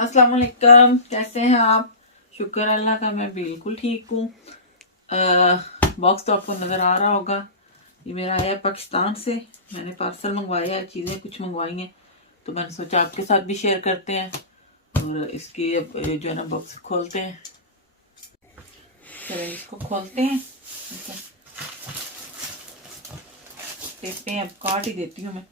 अस्सलाम वालेकुम, कैसे हैं आप? शुक्र अल्लाह का, मैं बिल्कुल ठीक हूँ। बॉक्स तो आपको नज़र आ रहा होगा। ये मेरा है पाकिस्तान से। मैंने पार्सल मंगवाया है, चीज़ें कुछ मंगवाई हैं, तो मैंने सोचा आपके साथ भी शेयर करते हैं। और इसकी अब जो है ना बॉक्स खोलते हैं। चलो इसको खोलते हैं। देखते हैं, अब काट ही देती हूँ मैं।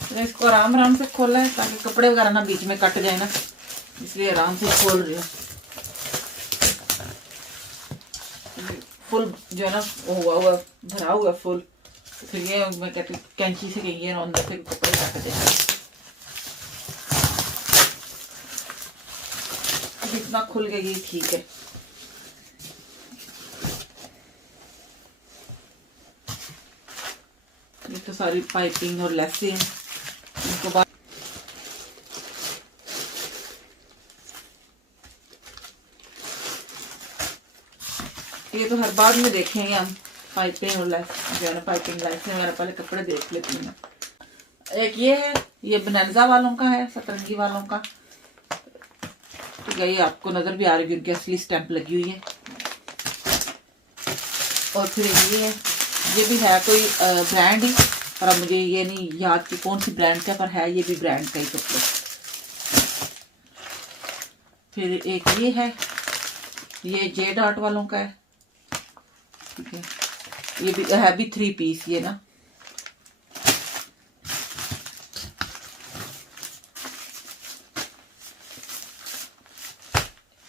तो इसको आराम आराम से खोला है ताकि कपड़े वगैरह ना बीच में कट जाए ना, इसलिए आराम से खोल रही हूँ। फुल जो है ना हुआ भरा हुआ फुल, तो फिर ये मैं कहती कैंची से कहीं अंदर से कपड़े काट दे। इतना खुल गई ठीक है। ये तो सारी पाइपिंग और लेसें हैं, इनको बाद ये तो हर बाद में देखेंगे हम। पाइपिंग और लेस जो है ना, पाइपिंग लेसें वगैरह पहले कपड़े देख लेती हूँ। एक ये है, ये बनैजा वालों का है, सतरंगी वालों का। तो ये आपको नजर भी आ रही है, उनकी असली स्टैंप लगी हुई है। और फिर ये है, ये भी है कोई ब्रांड ही, पर अब मुझे ये नहीं याद कि कौन सी ब्रांड का, पर है ये भी ब्रांड का ही कपड़े। फिर एक ये है, ये जे डॉट वालों का है, ठीक है। ये भी है भी 3 पीस ये ना।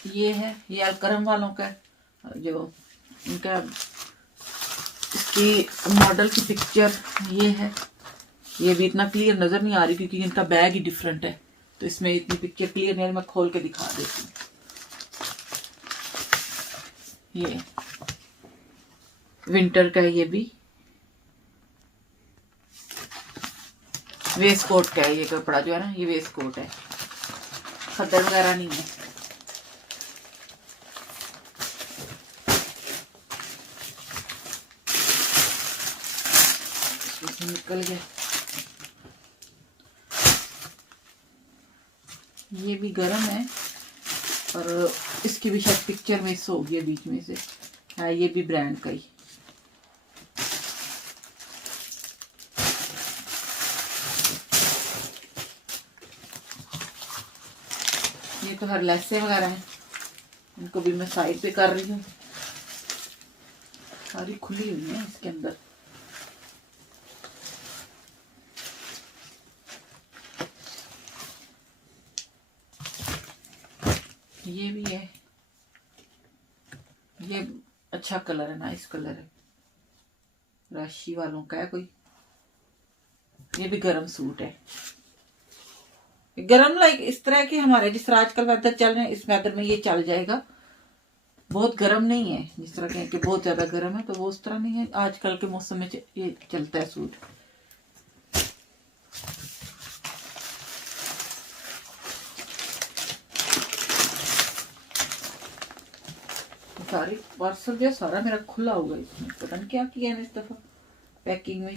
ये है, ये अलकरम वालों का है, जो इनका इसकी मॉडल की पिक्चर ये है। ये भी इतना क्लियर नजर नहीं आ रही क्योंकि इनका बैग ही डिफरेंट है, तो इसमें इतनी पिक्चर क्लियर नहीं है। मैं खोल के दिखा देती हूँ। ये विंटर का है, ये भी वेस्ट कोट का है। ये कपड़ा जो है ना, ये वेस्ट कोट है, खद्दर वगैरह नहीं है। निकल गया। ये भी गर्म है, और इसकी भी शायद पिक्चर मिस हो गई बीच में से है। ये भी ब्रांड का ही। ये तो हर लेसें वगैरह हैं, इनको भी मैं साइड पे कर रही हूँ। सारी खुली हुई है इसके अंदर। ये भी है, ये अच्छा कलर है, नाइस कलर है, राशि वालों का है कोई। ये भी गरम सूट है, गरम लाइक इस तरह के हमारे जिस तरह आजकल वेदर चल रहे हैं, इस वेदर में ये चल जाएगा। बहुत गर्म नहीं है, जिस तरह कहें कि बहुत ज्यादा गर्म है, तो वो उस तरह नहीं है। आजकल के मौसम में ये चलता है सूट। सारी पार्सल जो सारा मेरा खुला हुआ है, इसमें पता नहीं क्या किया है इस दफा पैकिंग में।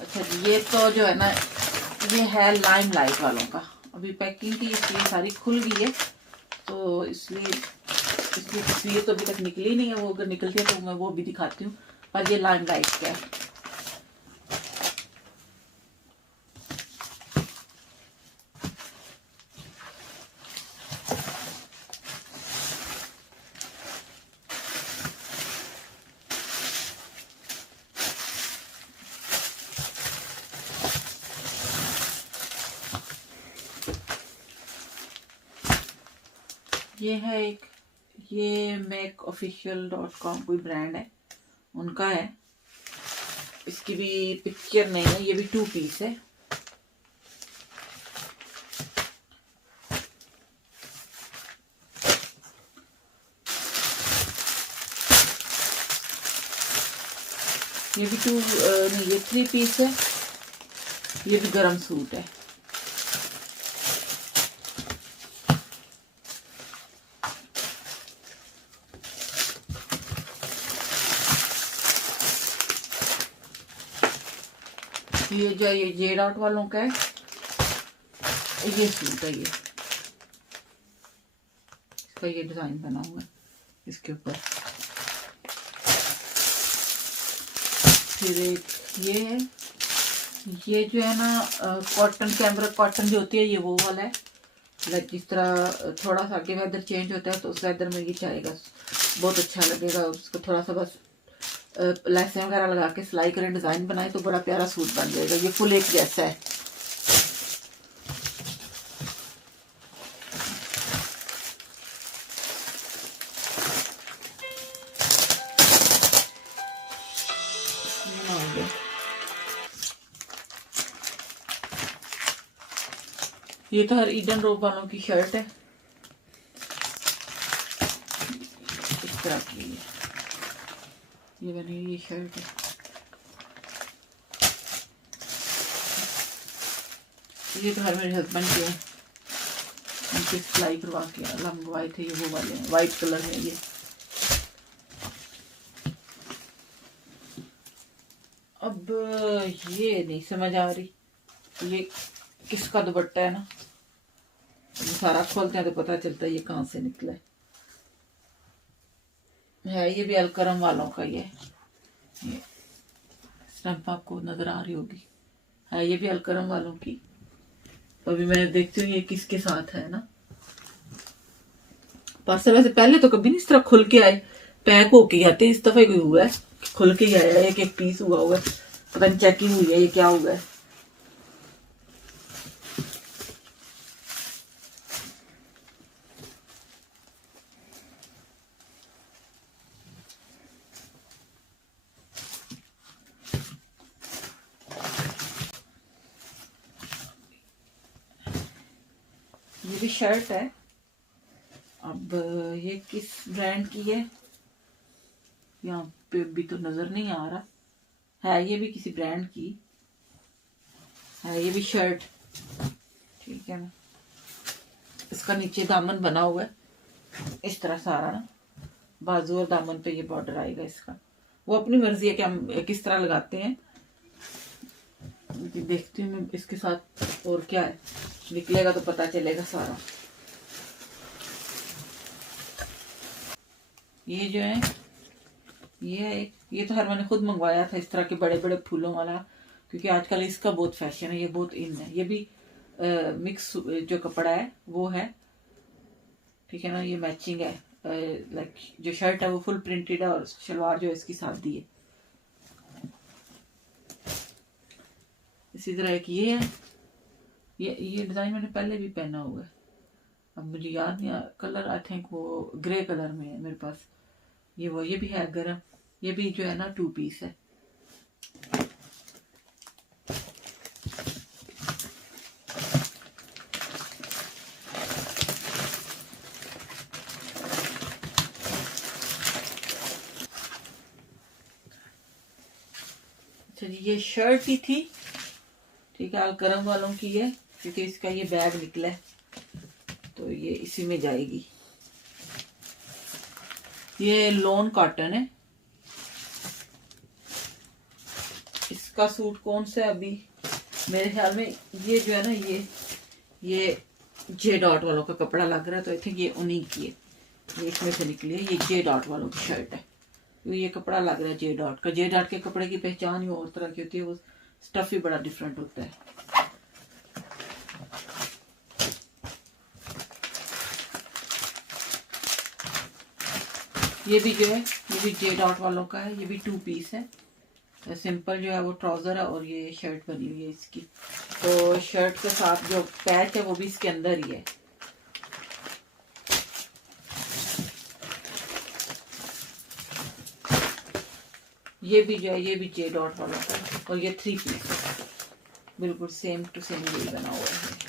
अच्छा, ये तो जो है ना, ये है लाइम लाइट वालों का। अभी पैकिंग की इसलिए सारी खुल गई है, तो इसलिए इसकी तस्वीर तो अभी तक निकली नहीं है। वो अगर निकलती है तो मैं वो भी दिखाती हूँ। पर ये लाइम लाइट का है। ये है एक, ये makeofficial.com कोई ब्रांड है, उनका है। इसकी भी पिक्चर नहीं है, ये भी 2 पीस है। ये भी नहीं, ये 3 पीस है। ये भी गरम सूट है। ये जो ये जे डॉट वालों का है, ये सूट है। ये इसका ये डिजाइन बना हुआ है इसके ऊपर। फिर एक ये है, ये जो है ना कॉटन, कैमरा कॉटन जो होती है, ये वो वाला है। लाइक जिस तरह थोड़ा सा आगे वेदर चेंज होता है तो उस वेदर में ये जाएगा, बहुत अच्छा लगेगा। उसको थोड़ा सा बस लैसें वगैरह लगा के सिलाई करें, डिजाइन बनाए तो बड़ा प्यारा सूट बन जाएगा। ये फुल एक जैसा है। ये तो हर ईडन रोब वालों की शर्ट है, इस तरह की है। ये बनी हुई शर्ट है। ये तो हर मेरे हस्बैंड के हैं, उनके सिलाई करवा के मंगवाए थे। ये वो वाले हैं, वाइट कलर में। ये अब ये नहीं समझ आ रही ये किसका दुपट्टा है ना। सारा खोलते हैं तो पता चलता है ये कहाँ से निकला है। ये भी अलकरम वालों का ये स्टैंप आपको नजर आ रही होगी, है ये भी अलकरम वालों की। तो अभी मैं देखती हूँ ये किसके साथ है ना। पार्सल वैसे पहले तो कभी नहीं इस तरह खुल के आए, पैक होके आते। इस दफा कोई हुआ है खुल के आया है, एक एक पीस हुआ है। पता नहीं चेकिंग हुई है, ये क्या हुआ है। ये भी शर्ट है। अब ये किस ब्रांड की है यहाँ पे भी तो नजर नहीं आ रहा है। ये भी किसी ब्रांड की है। ये भी शर्ट, ठीक है ना। इसका नीचे दामन बना हुआ है इस तरह सारा ना, बाजू और दामन पे ये बॉर्डर आएगा इसका। वो अपनी मर्जी है कि हम किस तरह लगाते हैं। देखती हूँ मैं इसके साथ और क्या है, निकलेगा तो पता चलेगा सारा। ये जो है ये तो हर मैंने खुद मंगवाया था, इस तरह के बड़े बड़े फूलों वाला, क्योंकि आजकल इसका बहुत फैशन है, ये बहुत इन है। ये भी मिक्स जो कपड़ा है वो है, ठीक है ना। ये मैचिंग है, लाइक जो शर्ट है वो फुल प्रिंटेड है और शलवार जो है इसकी सादी है। इसी तरह एक ये है, ये डिजाइन मैंने पहले भी पहना हुआ है, अब मुझे याद नहीं। कलर आई थिंक वो ग्रे कलर में है मेरे पास। ये भी है गरम। ये भी जो है ना 2 पीस है। अच्छा जी, ये शर्ट ही थी, ठीक है, अलकरम वालों की है, क्योंकि इसका ये बैग निकला है तो ये इसी में जाएगी। ये लॉन कॉटन है। इसका सूट कौन सा है अभी मेरे ख्याल में, ये जो है ना ये जे डॉट वालों का कपड़ा लग रहा है, तो आई थिंक ये उन्हीं की है। ये इसमें से निकली है, ये जे डॉट वालों की शर्ट है। तो ये कपड़ा लग रहा है जे डॉट का। जे डॉट के कपड़े की पहचान ही और तरह की होती है, वो स्टफ ही बड़ा डिफरेंट होता है। ये भी जो है ये भी जे डॉट वालों का है। ये भी 2 पीस है। सिंपल जो है वो ट्राउजर है और ये शर्ट बनी हुई है इसकी। तो शर्ट के साथ जो पैच है वो भी इसके अंदर ही है। ये भी जो है ये भी जे डॉट वाला है और ये 3 पीस बिल्कुल सेम टू सेम यही बना हुआ है।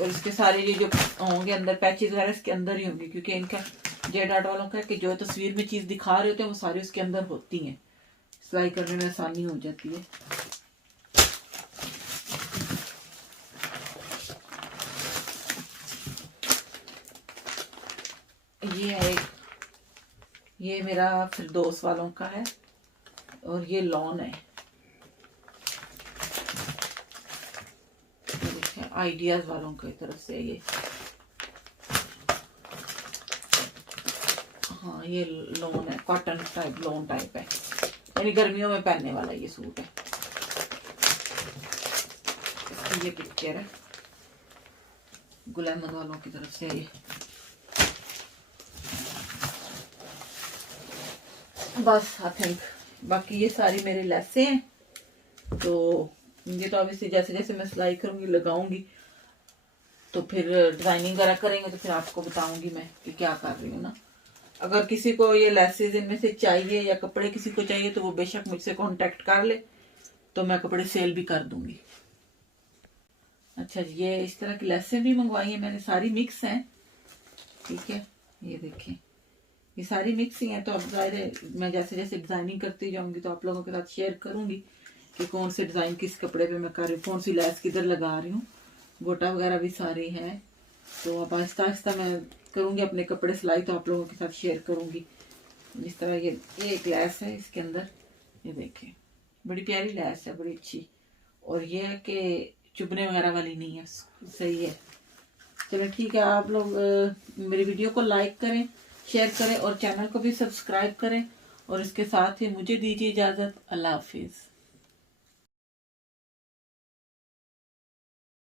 और इसके सारे ये जो होंगे अंदर पैचेस वगैरह इसके अंदर ही होंगे, क्योंकि इनका जे डॉट वालों का कि जो तस्वीर में चीज दिखा रहे होते हैं वो सारे उसके अंदर होती हैं, सिलाई करने में आसानी हो जाती है। ये है एक, ये मेरा फिरदौस वालों का है और ये लॉन है, आइडियाज वालों की तरफ से ये। हाँ ये लॉन है, कॉटन टाइप लॉन टाइप है, यानी गर्मियों में पहनने वाला ये सूट है। ये पिक्चर है गुल अहमद वालों की तरफ से ये। बस आई थिंक बाकी ये सारी मेरी लेसें हैं, तो ये तो ऑब्वियसली जैसे जैसे मैं सिलाई करूंगी लगाऊंगी तो फिर डिजाइनिंग वगैरह करेंगे तो फिर आपको बताऊंगी मैं कि क्या कर रही हूँ ना। अगर किसी को ये लेसेस इनमें से चाहिए या कपड़े किसी को चाहिए तो वो बेशक मुझसे कांटेक्ट कर ले, तो मैं कपड़े सेल भी कर दूंगी। अच्छा ये इस तरह की लेसें भी मंगवाई है मैंने, सारी मिक्स हैं, ठीक है। ये देखें ये सारी मिक्स ही हैं, तो अब जाहिर है मैं जैसे जैसे डिजाइनिंग करती जाऊंगी तो आप लोगों के साथ शेयर करूंगी कि कौन से डिजाइन किस कपड़े पे मैं कर रही हूँ, कौन सी लेस किधर लगा रही हूँ, गोटा वगैरह भी सारे हैं। तो अब आहिस्ता आहिस्ता मैं करूंगी अपने कपड़े सिलाई, तो आप लोगों के साथ शेयर करूंगी। इस तरह ये एक लेस है इसके अंदर, ये देखें बड़ी प्यारी लेस है, बड़ी अच्छी। और ये है कि चुभने वगैरह वाली नहीं है, सही है। चलो ठीक है, आप लोग मेरी वीडियो को लाइक करें, शेयर करें और चैनल को भी सब्सक्राइब करें, और इसके साथ ही मुझे दीजिए इजाज़त। अल्लाह हाफिज़।